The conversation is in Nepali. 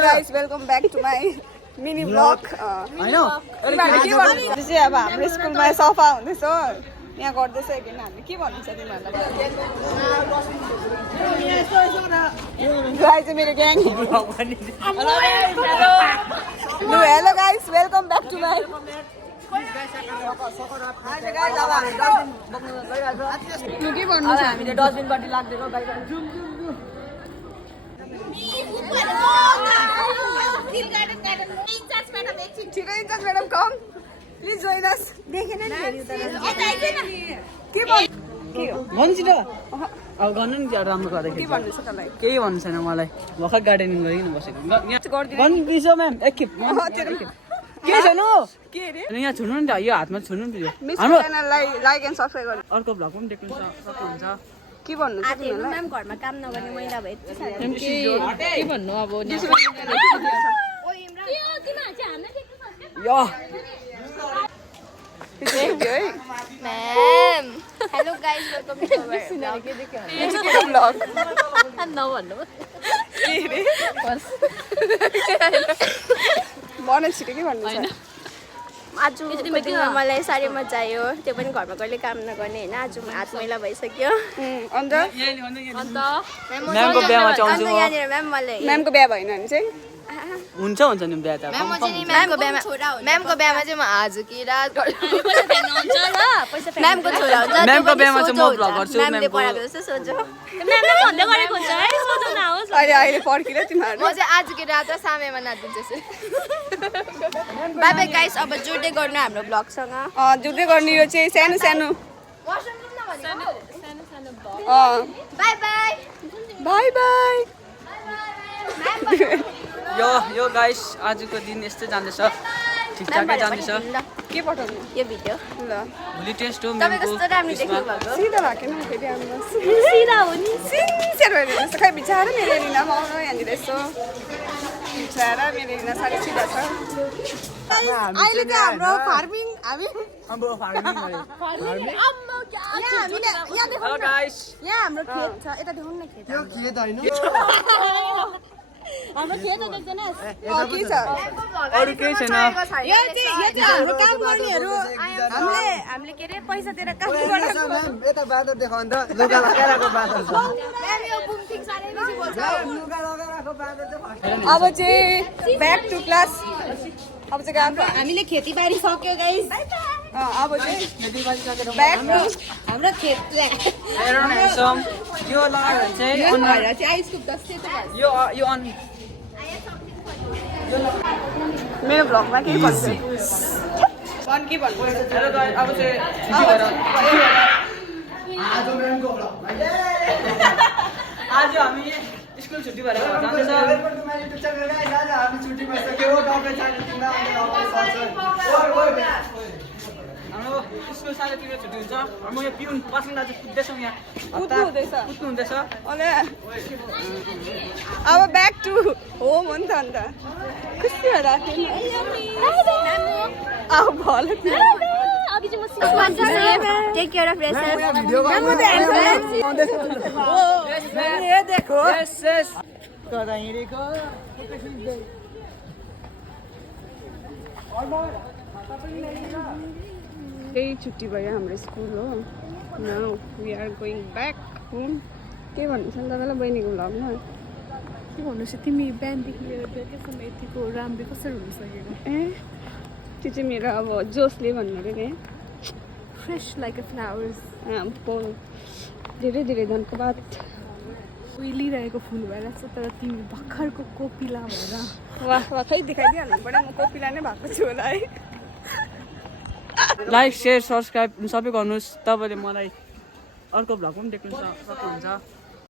Guys, welcome back to my mini vlog. I know. यो चाहिँ अब हाम्रो स्कुलमा सफा हुँदैछ यहाँ गर्दैछ किन हामी के भन्नुहुन्छ तिमीहरूलाई चाहिँ मेरो ग्याङ लु hello guys welcome back to my के भन्नु छ हामीले डस्टबिनबाट लाग्दैको छिटो incharge madam come please join us देखेन नि के भन्नु छिटो अब गर्नु नि राम्रो गर्दाखेरि के भन्नु छ तँलाई केही भन्नु छैन मलाई भर्खर गार्डनिङ गरिकन बसेको गर्दिन बिर्सो म्याम एकखेप के छैन के रे अनि यहाँ छुनु नि त यो हातमा छुनु नि त मिस च्यानललाई लाइक एन्ड सब्स्क्राइब गर्नु अर्को भ्लग पनि देख्नु सक्नुहुन्छ के भन्नु छ तिमीलाई म्याम घरमा काम नगर्ने महिला भए के भन्नु अब यो ma'am hello guys welcome to blog नभन्नु के रे भन छिटो के भन्नु छ आज मिटिङमा मलाई साह्रै मजा आयो त्यो पनि घरमा कहिले काम नगर्ने होइन आज हात मैला भइसक्यो अन्त म्यामको बिहामा चाहिँ आउँछु म यहाँनिर म्याम मलाई म्यामको बिहा भएन भने चाहिँ हुन्छ हुन्छ नि बिहा त म्यामको बिहामा चाहिँ म आज कि रात म्यामको छोरा हुन्छ म्यामको बिहामा चाहिँ म भ्लग गर्छु म्यामले पढाएको जस्तो सोचो अहिले अहिले पर्खिर तिमीहरू म चाहिँ आज कि रात र सामेमा नाचिदिन्छु बाई बाई गाइस अब जोड्दै गर्नु हाम्रो ब्लगसँग जुट्दै गर्ने यो चाहिँ सानो सानो by by by by yo guys आजको दिन यस्तै जाँदैछ ठिकठाकै जाँदैछ के पठाउनु यो भिडियो ल भोलि टेस्ट हो तपाईँ कस्तो राम्रो देख्नु भएको सिधा भएको नि फेरि हाम्रो सिधा हो नि सिन्सियर भएर जस्तो खै बिचारा मेरो एलिना पनि आउनु यहाँनिर यसो बिचारा मेरो एलिना साह्रै सिधा छ अहिले चाहिँ हाम्रो फार्मिङ हामी हाम्रो फार्मिङ हेलो गाइस यहाँ हाम्रो खेत छ यता देखाउनु न खेत त्यो खेत होइन हाम्रो खेत देख्दैन के छ अरु केही छैन यो चाहिँ हाम्रो काम गर्नेहरू हामीले के रे पैसा दिएर काम गर्छ म्याम यता बादर देखाउनु त लुगा लगाइरहेको बादर छ म्याम यो बुमथिङ साह्रै बेसी बोल्छ लुगा लगाइरहेको बादर चाहिँ अब चाहिँ ब्याक टु क्लास अब चाहिँ गएको हामीले खेतीबारी सक्यो गाइस अब चाहिँ ब्याक टु हाम्रो खेत हेरौँ न हेर्छौँ यो लगायो भने चाहिँ अन यो अन मेरो भ्लगमा के भन्छ भन के भन्नु हेलो गाइस अब चाहिँ छुट्टी भएर आज म्यामको भ्लग आज हामी स्कुल छुट्टी भएर जाँदैछ आज हामी छुट्टी भइसक्यो दबाई चाहिन्छ तिमीलाई हाम्रो स्कुल साढेतिर छुट्टी हुन्छ म यो पिउन बस्न दाजु कुद्दैछौँ यहाँ कुद्नु हुँदैछ अनि अब ब्याक टु होम हो नि त अन्त खुसी भएर अब भल टेक केयर अफ त्यही छुट्टी भयो हाम्रो स्कुल हो now we are going back home के भन्नु छ नि तपाईँलाई बहिनीको भ्लगमा के भन्नु छ तिमी बिहानदेखि लिएर बेलुकासम्म यतिको राम्रो कसरी हुन सकेको ए त्यो चाहिँ मेरो अब जोसले भन्नु अरे नि फ्रेस लाइक अ फ्लावर्स धेरै धेरै धन्यवाद उहिलिरहेको फुल भएर तर तिमी भर्खरको कोपिला भएर वाह वाह खै देखाइदिइहाल्नु पऱ्यो म कोपिला नै भएको छु होला है लाइक सेयर सब्सक्राइब सबै गर्नुहोस् तपाईँले मलाई अर्को भ्लग पनि देख्नु सक्नुहुन्छ